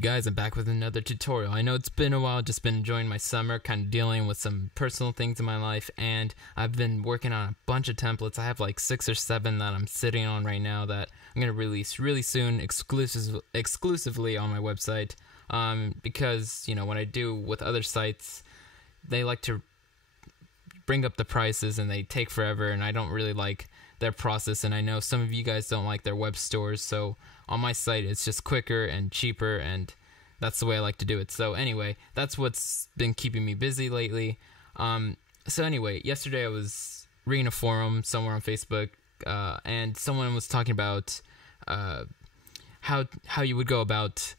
You guys, I'm back with another tutorial. I know it's been a while, just been enjoying my summer, kind of dealing with some personal things in my life, and I've been working on a bunch of templates. I have like 6 or 7 that I'm sitting on right now that I'm going to release really soon, exclusively on my website, because, you know, what I do with other sites, they like to bring up the prices and they take forever, and I don't really like their process, and I know some of you guys don't like their web stores, so on my site it's just quicker and cheaper, and that's the way I like to do it. So anyway, that's what's been keeping me busy lately. So anyway, yesterday I was reading a forum somewhere on Facebook, and someone was talking about how you would go about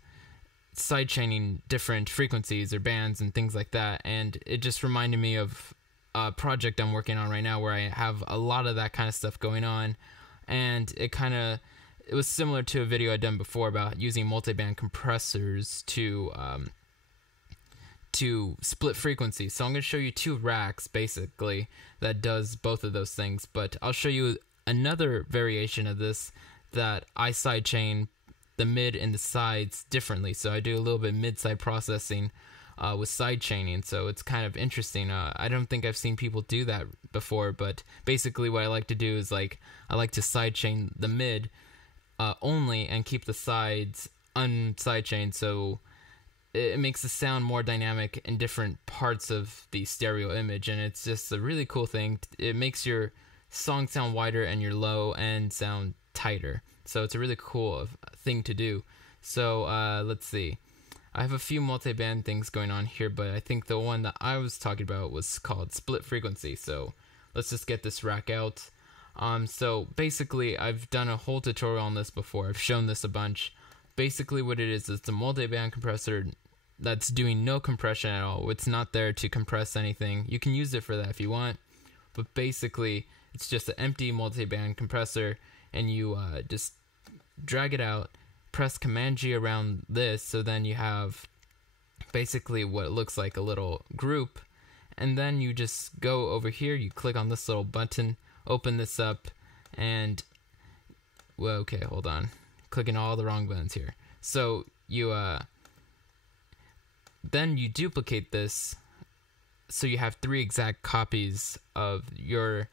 sidechaining different frequencies or bands and things like that, and it just reminded me of a project I'm working on right now where I have a lot of that kind of stuff going on, and it was similar to a video I'd done before about using multiband compressors to split frequencies. So I'm going to show you 2 racks basically that does both of those things, but I'll show you another variation of this that I sidechain the mid and the sides differently. So I do a little bit mid-side processing with sidechaining, so it's kind of interesting. I don't think I've seen people do that before, but basically what I like to do is I like to sidechain the mid only and keep the sides unsidechained, so it makes the sound more dynamic in different parts of the stereo image, and it's just a really cool thing. It makes your song sound wider and your low end sound tighter, so it's a really cool thing to do. So let's see. I have a few multi-band things going on here, but I think the one that I was talking about was called split frequency. So let's just get this rack out. So basically, I've done a whole tutorial on this before. I've shown this a bunch. Basically what it is it's a multi-band compressor that's doing no compression at all. It's not there to compress anything. You can use it for that if you want, but basically it's just an empty multi-band compressor, and you just drag it out, press Command G around this, so then you have basically what looks like a little group, and then you just go over here, you click on this little button, open this up, and well, okay, hold on, clicking all the wrong buttons here. So you then you duplicate this, so you have 3 exact copies of your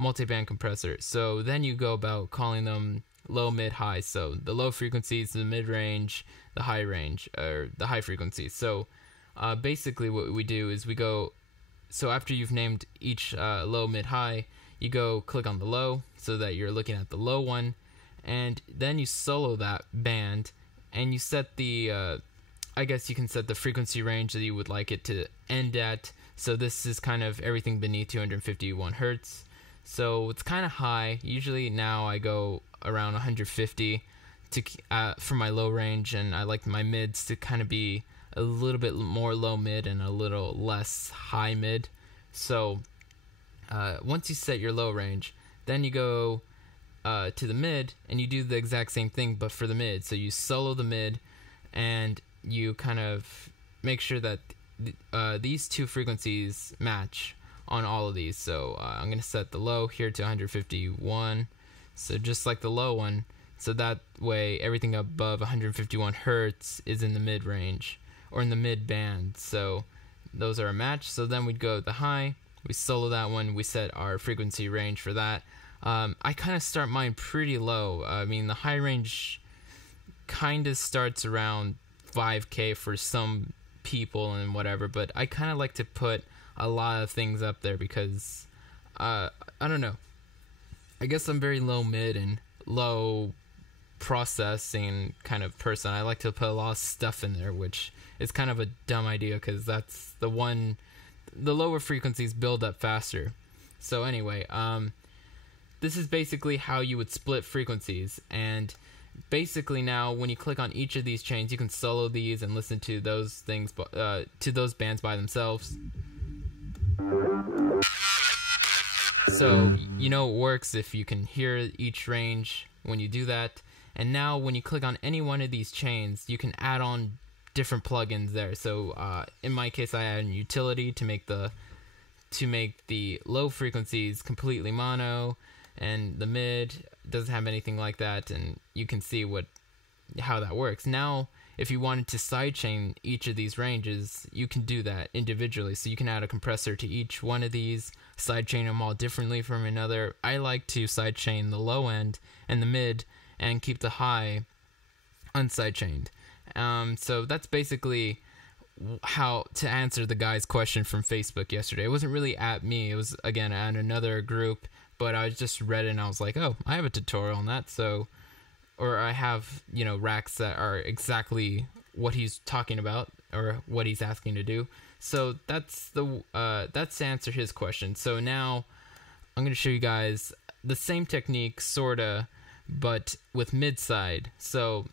multiband compressor. So then you go about calling them low, mid, high. So the low frequencies, the mid range, the high range, or the high frequencies. So basically what we do is we go, so after you've named each low, mid, high, you go click on the low so that you're looking at the low one, and then you solo that band, and you set the I guess you can set the frequency range that you would like it to end at. So this is kind of everything beneath 251 hertz. So it's kind of high. Usually now I go around 150 for my low range, and I like my mids to kind of be a little bit more low mid and a little less high mid. So once you set your low range, then you go to the mid and you do the exact same thing but for the mid. So you solo the mid, and you kind of make sure that these 2 frequencies match on all of these. So I'm going to set the low here to 151, so just like the low one, so that way everything above 151 hertz is in the mid range or in the mid band, so those are a match. So then we'd go the high, we solo that one, we set our frequency range for that. I kind of start mine pretty low. I mean, the high range kind of starts around 5K for some people and whatever, but I kind of like to put a lot of things up there because I don't know, I guess I'm very low mid and low processing kind of person. I like to put a lot of stuff in there, which is kind of a dumb idea because that's the lower frequencies build up faster. So anyway, this is basically how you would split frequencies, and basically now when you click on each of these chains, you can solo these and listen to those things, to those bands by themselves. So you know it works if you can hear each range when you do that. And now when you click on any one of these chains, you can add on different plugins there. So in my case, I add a utility to make the low frequencies completely mono, and the mid doesn't have anything like that, and you can see what how that works. Now, if you wanted to sidechain each of these ranges, you can do that individually. So you can add a compressor to each one of these, sidechain them all differently from another. I like to sidechain the low end and the mid and keep the high unsidechained. So that's basically how to answer the guy's question from Facebook yesterday. It wasn't really at me. It was, again, at another group, but I just read it and I was like, oh, I have a tutorial on that. So, or I have, racks that are exactly what he's talking about or what he's asking to do. So that's to answer his question. So now I'm going to show you guys the same technique, sorta, but with mid side. So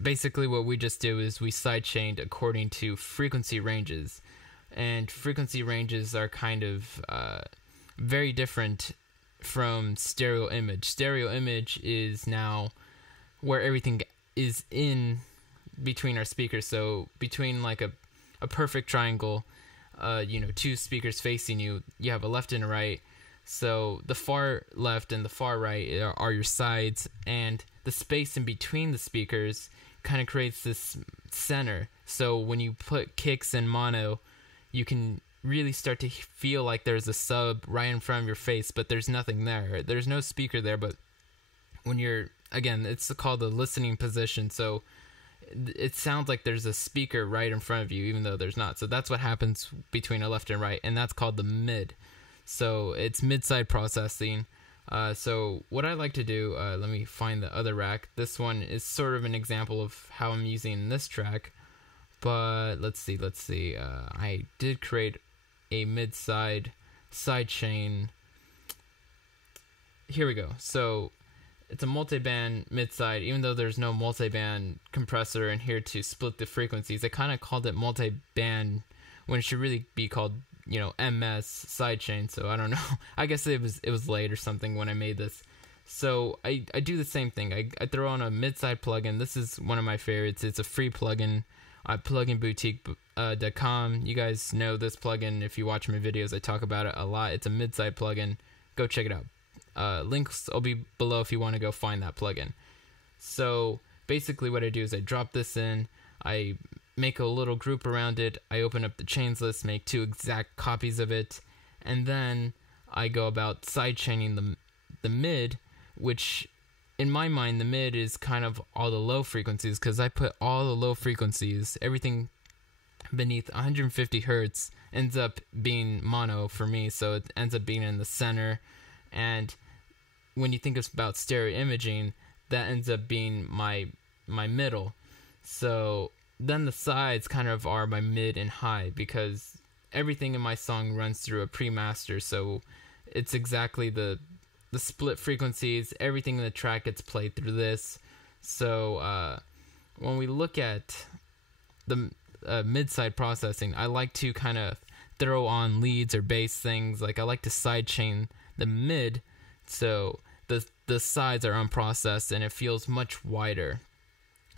basically what we just did is we sidechained according to frequency ranges, and frequency ranges are kind of very different from stereo image. Stereo image is now where everything is in between our speakers. So between like a perfect triangle, two speakers facing you, you have a left and a right. So the far left and the far right are your sides, and the space in between the speakers kind of creates this center. So when you put kicks in mono, you can really start to feel like there's a sub right in front of your face, but there's nothing there. There's no speaker there, but when you're, again, it's called the listening position, so it sounds like there's a speaker right in front of you, even though there's not. So that's what happens between a left and right, and that's called the mid. So it's mid-side processing. So what I like to do, let me find the other rack. This one is sort of an example of how I'm using this track, but let's see. I did create a mid-side sidechain. Here we go. So it's a multi-band mid-side, even though there's no multi-band compressor in here to split the frequencies. I kind of called it multi-band when it should really be called, MS sidechain. So I don't know. I guess it was late or something when I made this. So I do the same thing. I throw on a mid-side plugin. This is one of my favorites. It's a free plugin. Pluginboutique.com. You guys know this plugin. If you watch my videos, I talk about it a lot. It's a mid-side plugin. Go check it out. Links will be below if you want to go find that plugin. So basically what I do is I drop this in, I make a little group around it, I open up the chains list, make 2 exact copies of it, and then I go about sidechaining the mid, which in my mind the mid is kind of all the low frequencies, because I put all the low frequencies, everything beneath 150 hertz ends up being mono for me, so it ends up being in the center. And when you think about stereo imaging, that ends up being my middle. So then the sides kind of are my mid and high, because everything in my song runs through a pre-master, so it's exactly the split frequencies. Everything in the track gets played through this. So when we look at the mid-side processing, I like to kind of throw on leads or bass things. Like I like to sidechain the mid, so the sides are unprocessed and it feels much wider.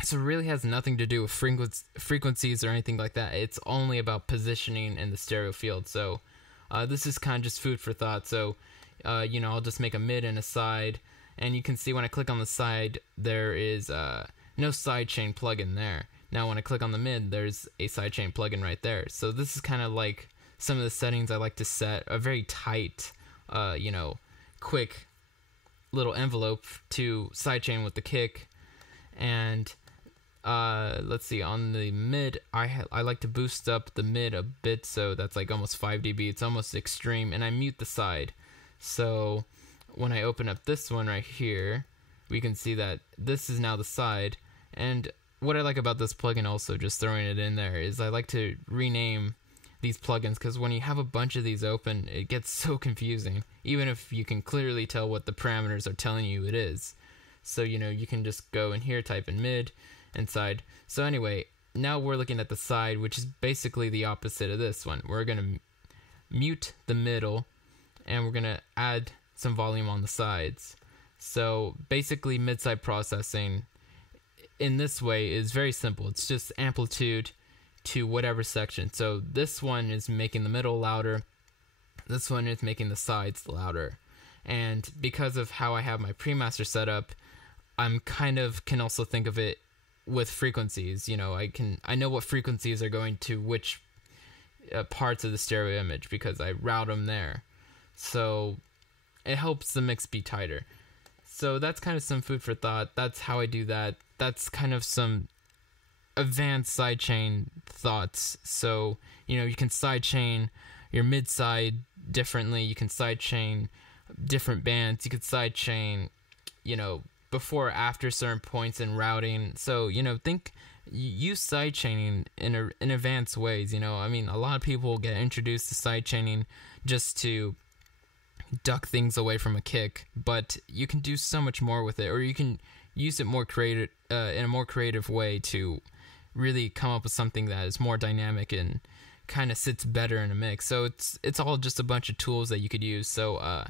So it really has nothing to do with frequencies or anything like that. It's only about positioning in the stereo field. So this is kind of just food for thought. So I'll just make a mid and a side, and you can see when I click on the side, there is no sidechain plugin there. Now when I click on the mid, there's a sidechain plugin right there. So this is kind of like some of the settings I like to set, a very tight quick little envelope to sidechain with the kick. And let's see, on the mid, I like to boost up the mid a bit, so that's like almost 5 dB. It's almost extreme, and I mute the side. So when I open up this one right here, we can see that this is now the side. And what I like about this plugin, also just throwing it in there, is I like to rename these plugins, because when you have a bunch of these open, it gets so confusing, even if you can clearly tell what the parameters are telling you it is. So you can just go in here, type in mid and side. So anyway, now we're looking at the side, which is basically the opposite of this one. We're going to mute the middle, and we're going to add some volume on the sides. So basically mid-side processing in this way is very simple. It's just amplitude to whatever section. So this one is making the middle louder, this one is making the sides louder. And because of how I have my pre-master set up, I'm kind of can also think of it with frequencies. You know, I know what frequencies are going to which parts of the stereo image because I route them there. So it helps the mix be tighter. So that's kind of some food for thought. That's how I do that. That's kind of some advanced sidechain thoughts. So, you know, you can sidechain your mid-side differently. You can sidechain different bands. You could sidechain, you know, before or after certain points in routing. So, you know, use sidechaining in advanced ways. You know, I mean, a lot of people get introduced to sidechaining just to duck things away from a kick, but you can do so much more with it, or you can use it more creative in a more creative way to really come up with something that is more dynamic and kind of sits better in a mix. So it's all just a bunch of tools that you could use. So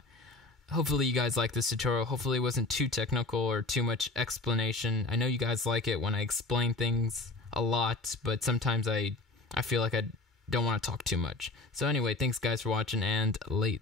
hopefully you guys like this tutorial. Hopefully it wasn't too technical or too much explanation. I know you guys like it when I explain things a lot, but sometimes I feel like I don't want to talk too much. So anyway, thanks guys for watching, and late.